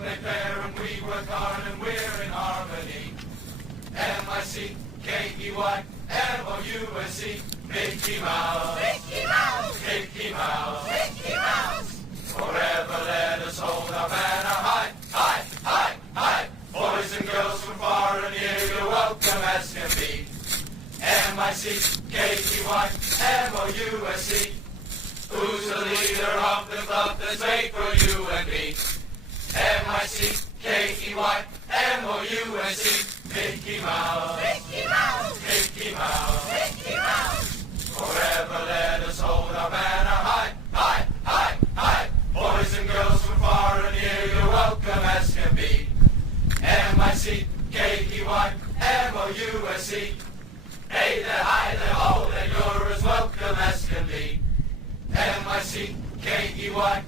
They pair and we work hard and we're in harmony. M-I-C-K-E-Y-M-O-U-S-E. Mickey Mouse. Mickey Mouse. Mickey Mouse. Mickey Mouse. Forever let us hold our banner high, high, high, high. Boys and girls from far and near, you're welcome as can be. M-I-C-K-E-Y-M-O-U-S-E. Who's the leader of the club that's made for you and me? M-I-C-K-E-Y-M-O-U-S-E. Mickey Mouse. Mickey Mouse. Mickey Mouse. Mickey Mouse. Forever let us hold our banner high, high, high, high. Boys and girls from far and near, you're welcome as can be. M-I-C-K-E-Y-M-O-U-S-E. Hey there, hi there, ho there, you're as welcome as can be. M-I-C-K-E-Y